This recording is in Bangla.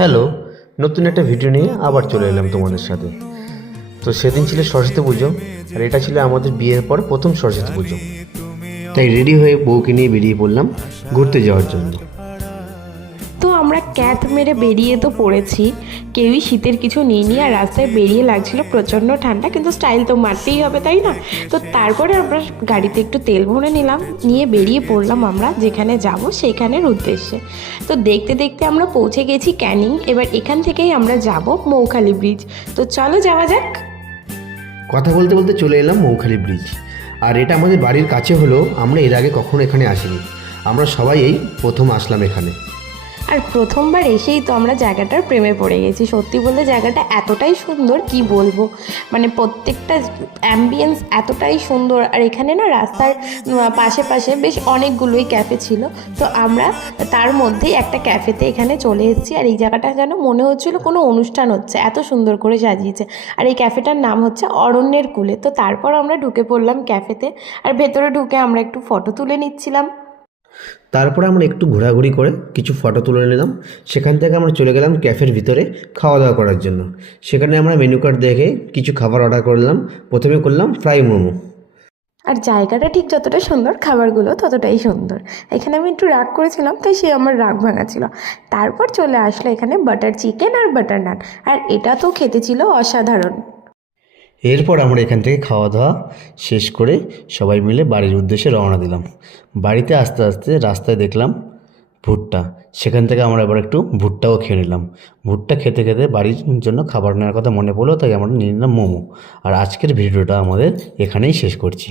হ্যালো, নতুন একটা ভিডিও নিয়ে আবার চলে এলাম তোমাদের সাথে। তো সেদিন ছিল সরস্বতী পুজো, আর এটা ছিল আমাদের বিয়ের পর প্রথম সরস্বতী পুজো। তাই রেডি হয়ে বউকে নিয়ে বেরিয়ে পড়লাম ঘুরতে যাওয়ার জন্য। তো আমরা ক্যাথ মেরে বেরিয়ে তো পড়েছি, কেউই শীতের কিছু নিইনি, আর রাস্তায় বেরিয়ে লাগছিল প্রচণ্ড ঠান্ডা, কিন্তু স্টাইল তো মারতেই হবে তাই না? তো তারপরে আমরা গাড়িতে একটু তেল ভরে নিলাম, নিয়ে বেরিয়ে পড়লাম আমরা যেখানে যাব সেইখানের উদ্দেশ্যে। তো দেখতে দেখতে আমরা পৌঁছে গেছি ক্যানিং। এবার এখান থেকেই আমরা যাব মৌখালি ব্রিজ। তো চলো যাওয়া যাক। কথা বলতে বলতে চলে এলাম মৌখালি ব্রিজ। আর এটা আমাদের বাড়ির কাছে হলেও আমরা এর আগে কখনো এখানে আসিনি। আমরা সবাই এই প্রথম আসলাম এখানে। আর প্রথমবার এসেই তো আমরা জায়গাটার প্রেমে পড়ে গেছি। সত্যি বলতে জায়গাটা এতটাই সুন্দর, কি বলবো, মানে প্রত্যেকটা অ্যাম্বিয়েন্স এতটাই সুন্দর। আর এখানে না রাস্তার পাশে পাশে বেশ অনেকগুলোই ক্যাফে ছিল। তো আমরা তার মধ্যেই একটা ক্যাফেতে এখানে চলে এসেছি। আর এই জায়গাটা যেন মনে হচ্ছিলো কোনো অনুষ্ঠান হচ্ছে, এত সুন্দর করে সাজিয়েছে। আর এই ক্যাফেটার নাম হচ্ছে অরণ্যের কূলে। তো তারপর আমরা ঢুকে পড়লাম ক্যাফেতে, আর ভেতরে ঢুকে আমরা একটু ফটো তুলে নিচ্ছিলাম। তারপরে আমরা একটু ঘোরাঘুরি করে কিছু ফটো তুলে নিলাম। সেখান থেকে আমরা চলে গেলাম ক্যাফের ভিতরে খাওয়া দাওয়া করার জন্য। সেখানে আমরা মেনু কার্ড দেখে কিছু খাবার অর্ডার করলাম। প্রথমে করলাম ফ্রাই মোমো। আর জায়গাটা ঠিক যতটা সুন্দর, খাবারগুলো ততটাই সুন্দর। এখানে আমি একটু রাগ করেছিলাম, তাই সে আমার রাগ ভাঙাচ্ছিল। তারপর চলে আসলো এখানে বাটার চিকেন আর বাটার নান, আর এটা তো খেতে ছিল অসাধারণ। এরপর আমরা এখান থেকে খাওয়া দাওয়া শেষ করে সবাই মিলে বাড়ির উদ্দেশ্যে রওনা দিলাম। বাড়িতে আস্তে আস্তে রাস্তায় দেখলাম ভুট্টা। সেখান থেকে আমরা এবার একটু ভুট্টাও খেয়ে নিলাম। ভুট্টা খেতে খেতে বাড়ির জন্য খাবার নেওয়ার কথা মনে পড়লো, তাই আমরা নিয়ে নিলাম মোমো। আর আজকের ভিডিওটা আমাদের এখানেই শেষ করছি।